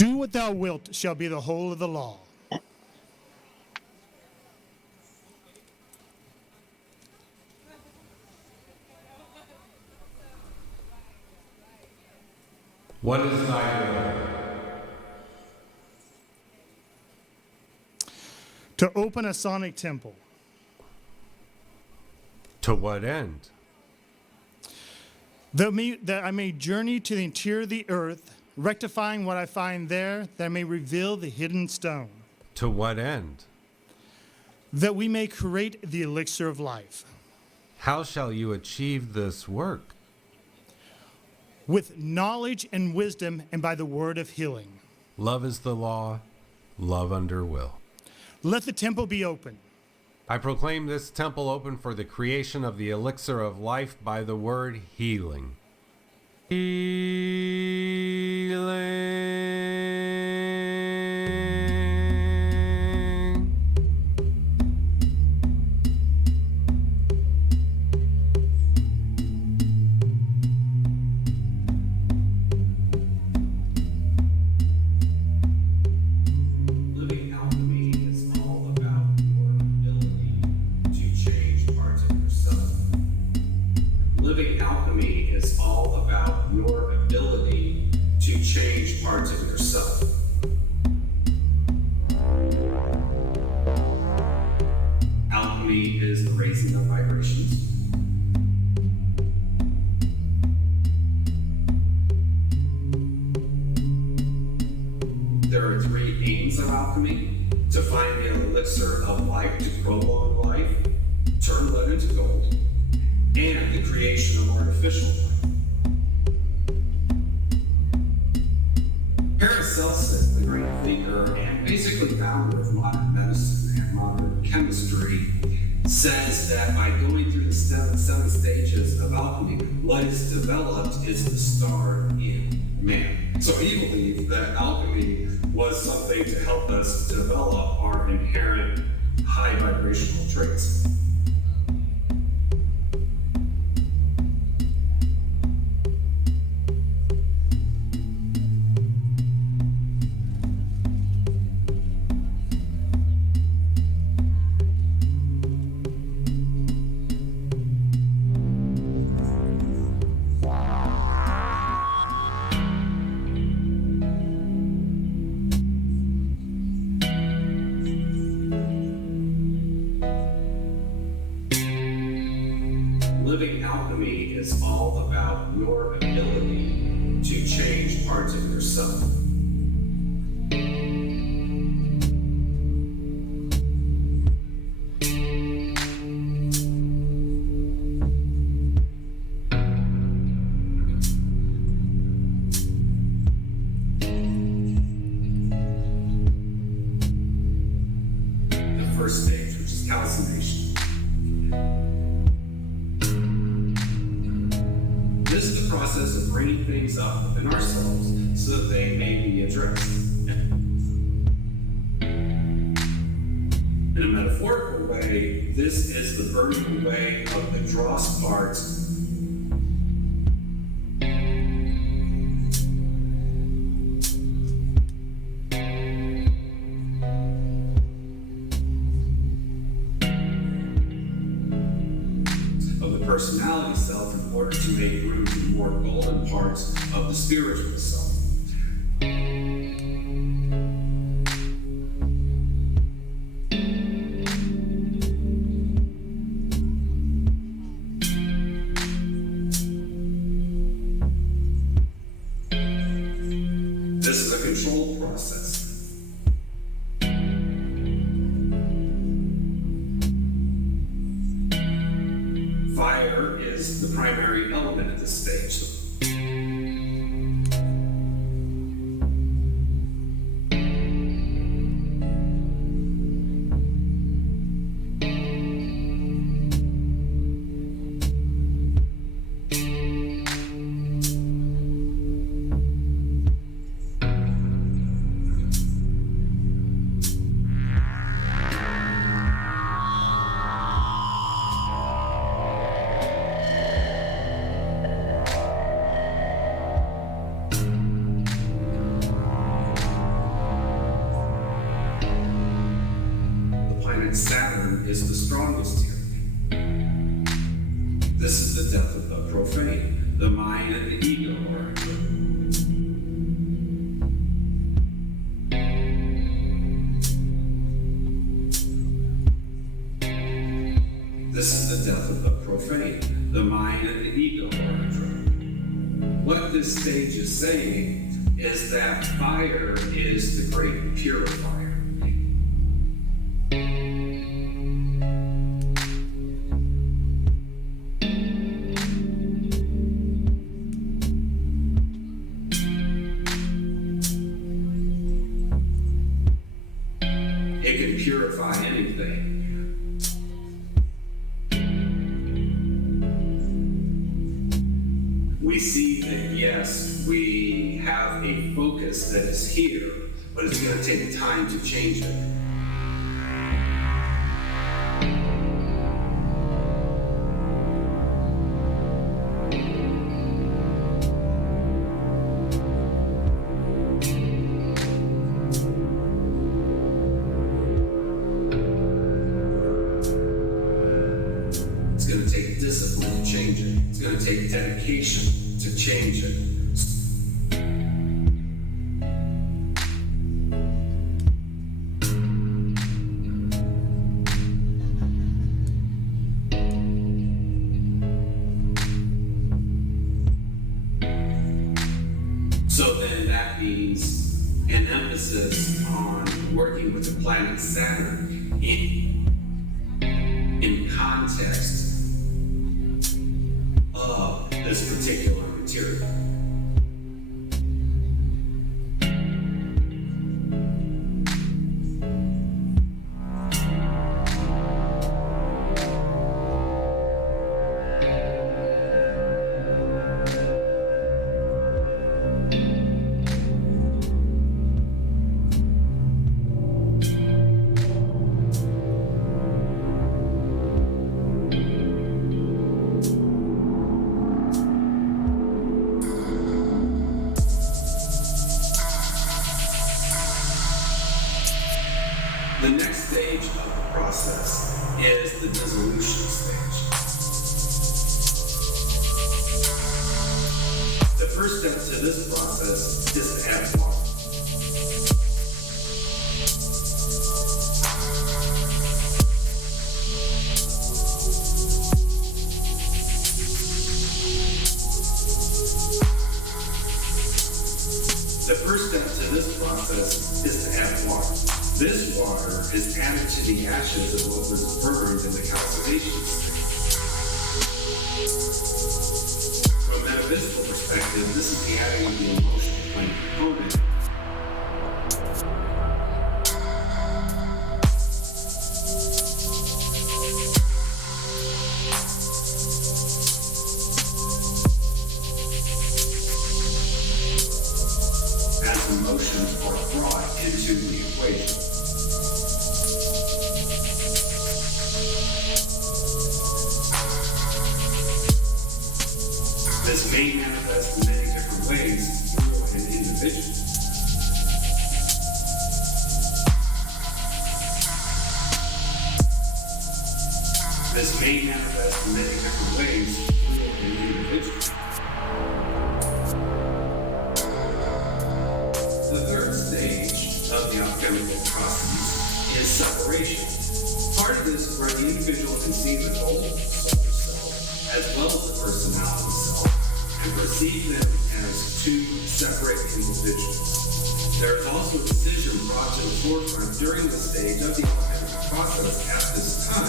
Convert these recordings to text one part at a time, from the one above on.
Do what thou wilt shall be the whole of the law. What is thy will? To open a Sonic temple. To what end? That I may journey to the interior of the earth, rectifying what I find there, that I may reveal the hidden stone. To what end? That we may create the elixir of life. How shall you achieve this work? With knowledge and wisdom and by the word of healing. Love is the law, love under will. Let the temple be open. I proclaim this temple open for the creation of the elixir of life by the word healing. Healing. Living alchemy is all about your ability to change parts of yourself. Living alchemy is all about your ability to change parts of yourself. Alchemy is the raising of vibrations. There are three aims of alchemy: to find the elixir of life, to prolong life, turn lead into gold, and the creation of artificial life. Paracelsus, the great thinker and basically founder of modern medicine and modern chemistry, says that by going through the seven stages of alchemy, what is developed is the star in man. So he believed that alchemy was something to help us develop our inherent high vibrational traits. Living alchemy is all about your ability to change parts of yourself. The first stage, which is calcination. This is the process of bringing things up within ourselves so that they may be addressed. In a metaphorical way, this is the burning away of the dross parts of the personality self in order to make room for more golden parts of the spiritual self. This is a controlled process. Fire is the primary element at this stage. planet Saturn is the strongest here. This is the death of the profane. The mind and the ego are This is the death of the profane. The mind and the ego are in trouble. What this stage is saying is that fire is the great purifier. It can purify anything. We see that, yes, we have a focus that is here, but it's going to take time to change it. It's going to take discipline to change it. It's going to take dedication to change it. So then that means an emphasis on working with the planet Saturn in context of this particular material. The next stage of the process is the dissolution stage. The first step to this process is to add water. The first step to this process is to add water. This water is added to the ashes of what was burned in the calcination stage. From a metaphysical perspective, this is the adding of the emotional plane component. As emotions are brought into the equation. This may manifest in many different ways for an individual. This may manifest in many different ways for an individual. The third stage of the alchemical process is separation. Part of this is where the individual can see the whole soul self as well as the personality self and perceive them as two separate individuals. There is also a decision brought to the forefront during the stage of the alchemical process at this time,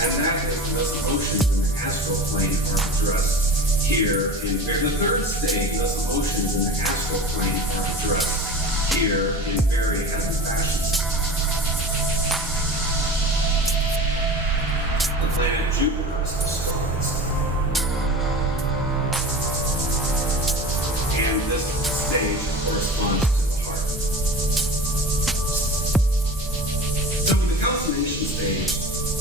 and that is thus emotions in the astral plane are addressed here in the third stage. Thus emotions in the astral plane are addressed here in very heavy fashion. The planet Jupiter is the strongest. And this stage corresponds to the heart. So in the calcination stage,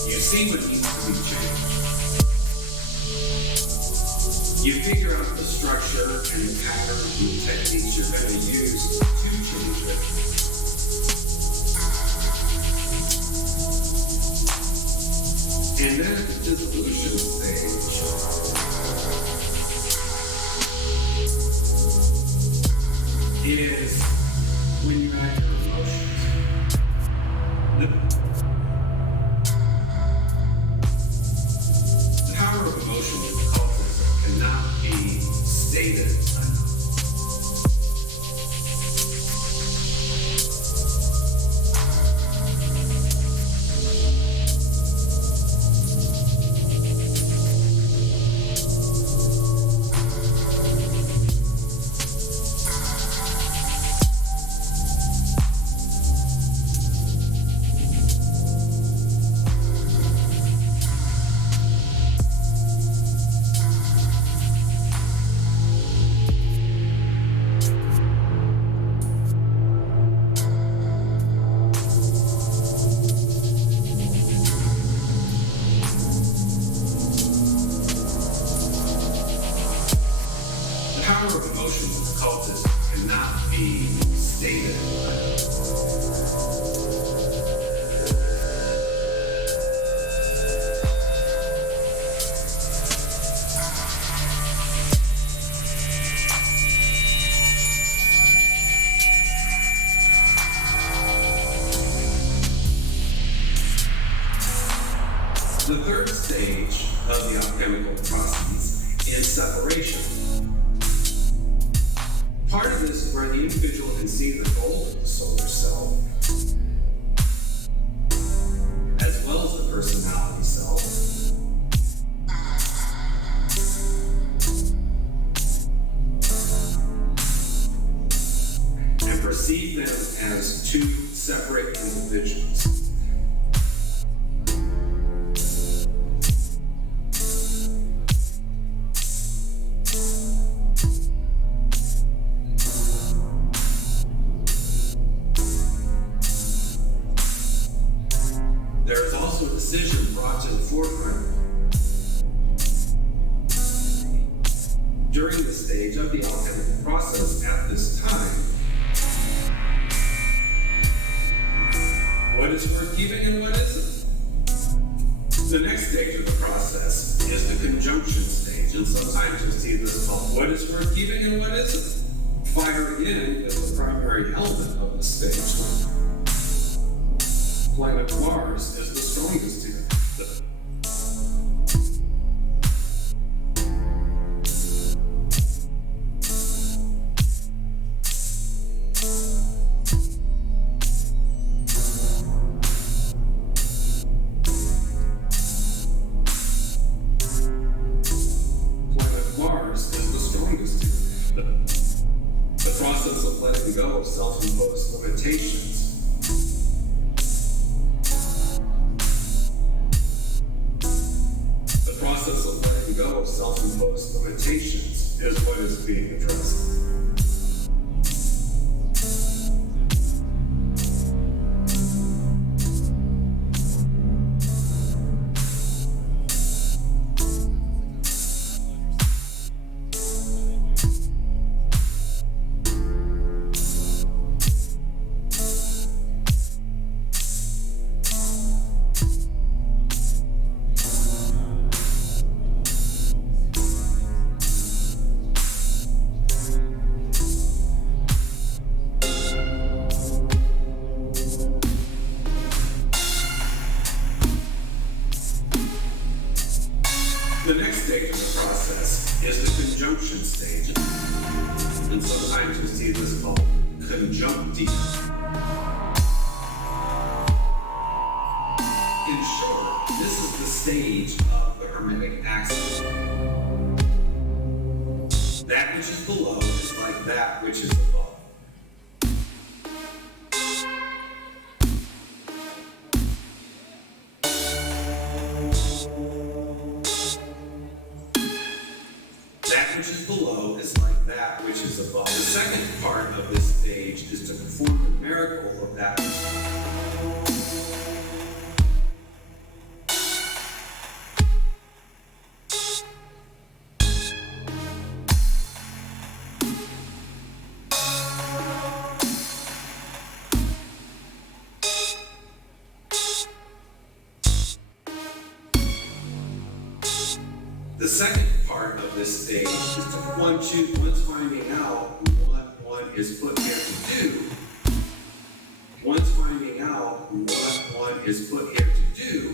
you see what needs to be changed. You figure out the structure and the pattern and the techniques you're going to use to change it. And then at the dissolution stage, is when you add your emotions. The power of emotion in occultism cannot be stated enough. The power of emotions in occultism cannot be stated. The third stage of the alchemical process is separation. Part of this is where the individual can see the goal of the solar self, as well as the personality self. And perceive them as two separate individuals. There is also a decision brought to the forefront during the stage of the alchemical process at this time. What is worth keeping and what isn't? The next stage of the process is the conjunction stage, and sometimes you'll see this called what is worth keeping and what isn't. Fire again is the primary element of the stage. Planet Mars is the strongest here. Planet Mars is the strongest here. The process of letting go of self-imposed limitations of letting go of self-imposed limitations is what is being addressed. The next stage of the process is the conjunction stage, and sometimes you see this called conjunctive. In short, this is the stage of the Hermetic axis. That which is below is like that which is above. That which is below is like that which is above. The second part of this stage is to perform the miracle of that. The second part of this stage is to once finding out what one is put here to do. Once finding out what one is put here to do,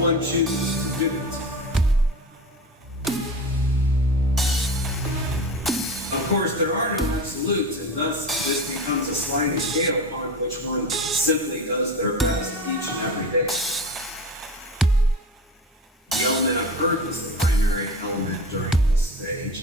one chooses to do it. Of course, there are no absolutes, and thus this becomes a sliding scale upon which one simply does their best each and every day. The element of earth is the primary element during this stage.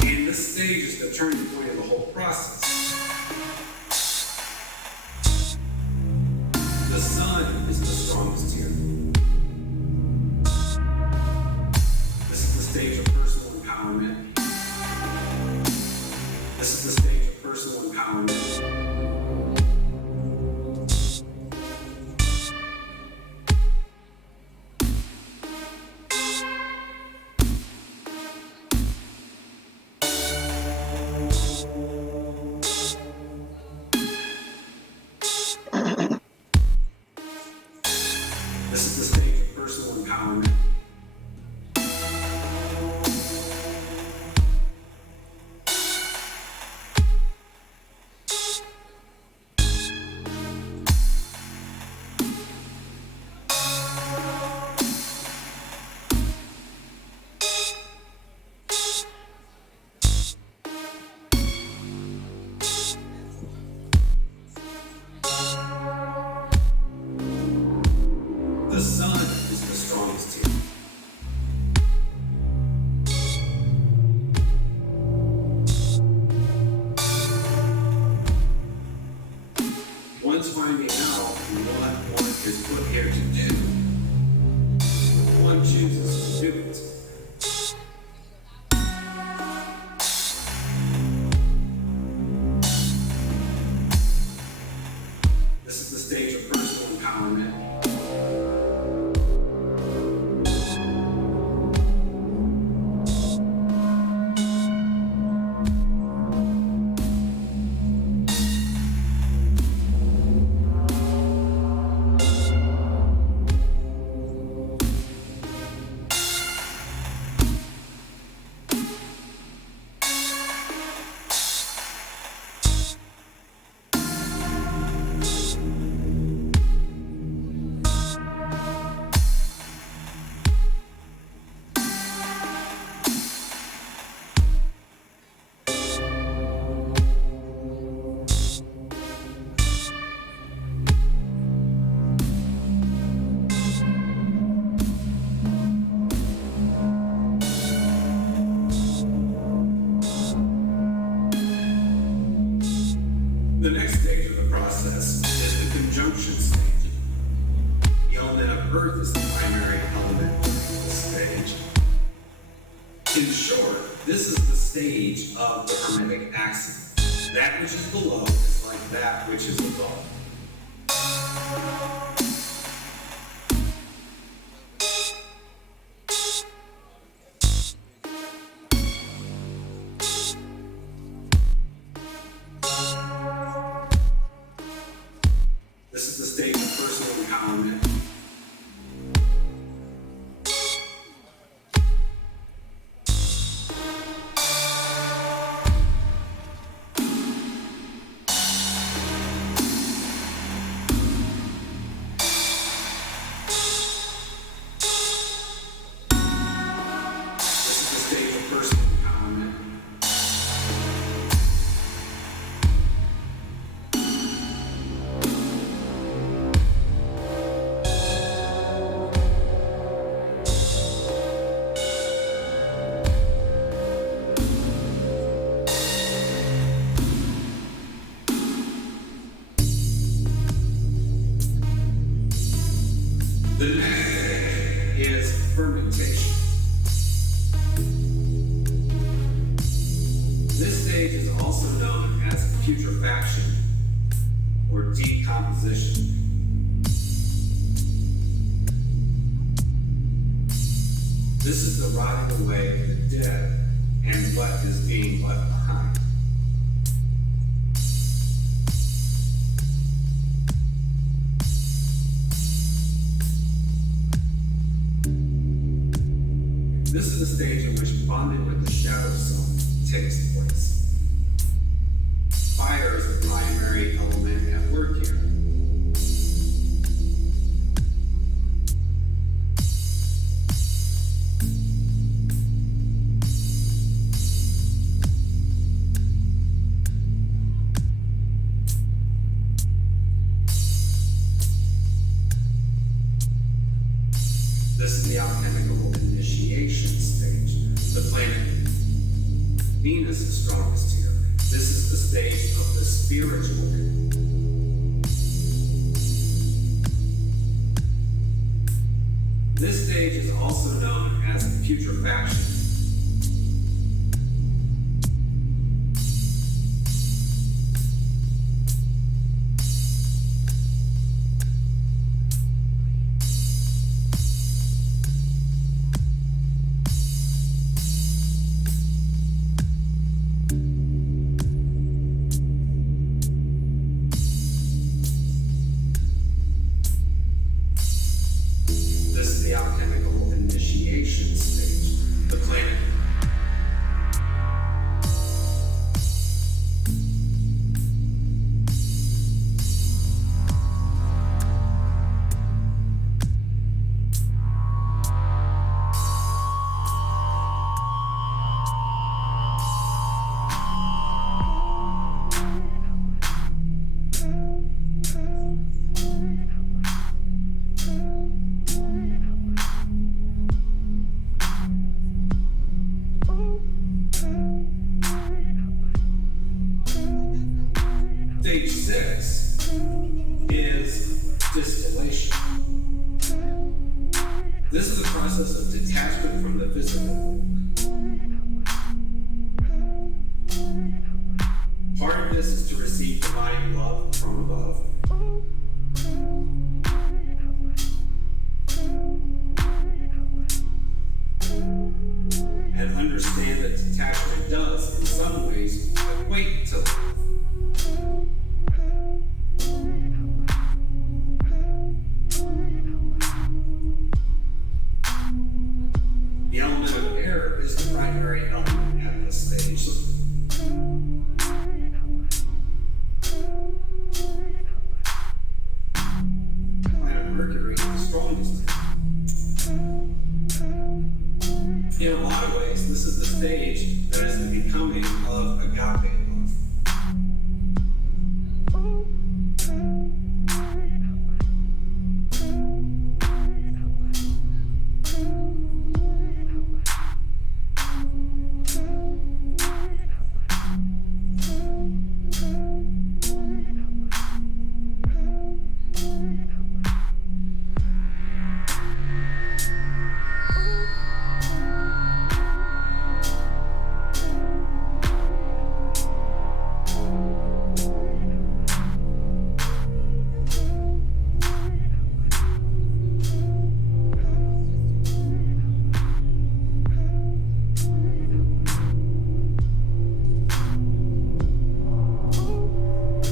And this stage is the turning point of the whole process. The sun is the strongest here. This is the stage of personal empowerment. This is the stage of personal empowerment. This is the stage of personal empowerment. The sun is the strongest here. Once finding out what one is put here to do, one chooses to do it. This is the stage of personal empowerment. The next stage of the process is the conjunction stage. The element of earth is the primary element of this stage. In short, this is the stage of the Hermetic axiom. That which is below is like that which is above. This is the stage of personal empowerment. This is the rotting away of the dead and what is being left behind. This is the stage in which bonding with the shadow self takes place. Fire is the primary element at work here. This is the alchemical initiation stage. The planet Venus is strongest here. This is the stage of the spiritual. This stage is also known as putrefaction. This is the alchemical initiation stage. The planet. Stage 6 is distillation. This is a process of detachment from the physical. Part of this is to receive divine love from above. And understand that detachment does, in some ways, equate to love. The element of air is the primary element at this stage. Planet Mercury is the strongest. In a lot of ways, this is the stage that is the becoming of agape love.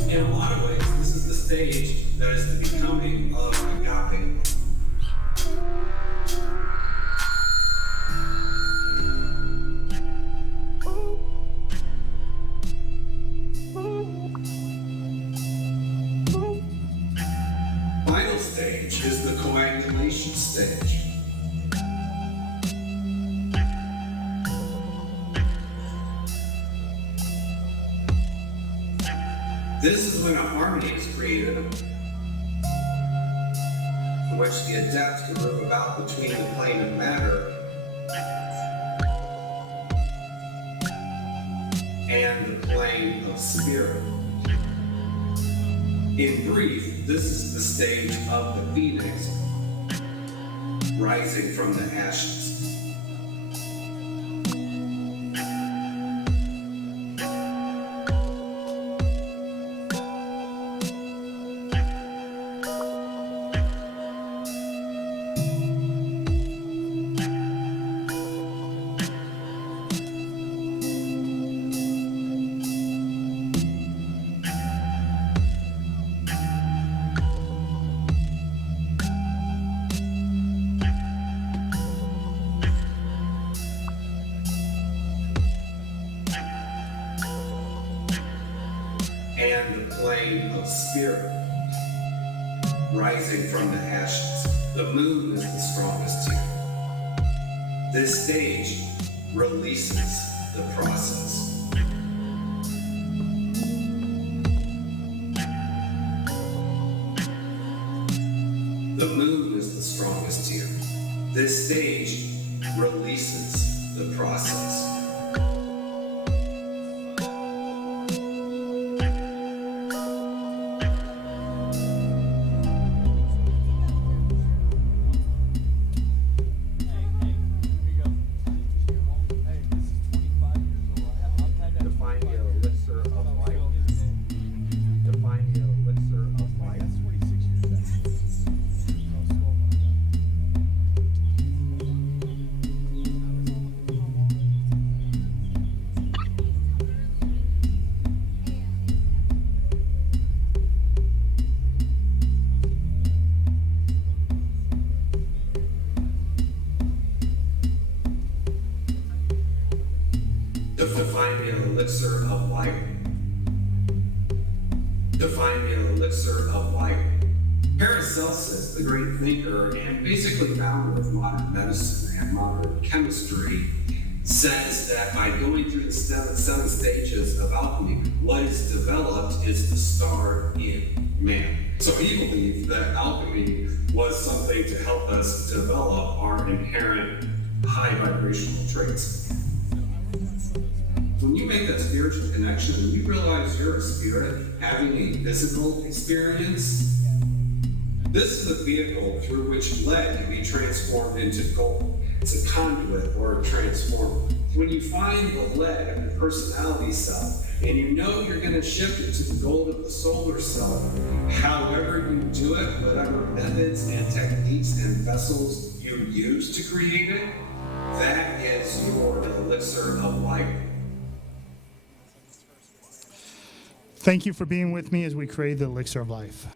In a lot of ways, this is the stage that is the becoming of agape love. Final stage is the coagulation stage. This is when a harmony is created, in which the adept can move about between the plane of matter and the plane of spirit. In brief, this is the stage of the phoenix rising from the ashes. a plane of spirit rising from the ashes. The moon is the strongest here. This stage releases the process. The moon is the strongest here. This stage releases the process. Define the elixir of life. Define the elixir of life. Define the elixir of life. Define the elixir of life. Paracelsus, the great thinker and basically founder of modern medicine and modern chemistry, says that by going through the seven stages of alchemy, what is developed is the star in man. So he believed that alchemy was something to help us develop our inherent high vibrational traits. When you make that spiritual connection and you realize you're a spirit having a physical experience, this is the vehicle through which lead can be transformed into gold. It's a conduit or a transformer. When you find the lead of your personality self and you know you're going to shift it to the gold of the solar self, however you do it, whatever methods and techniques and vessels you use to create it, that is your elixir of life. Thank you for being with me as we create the Elixir of Life.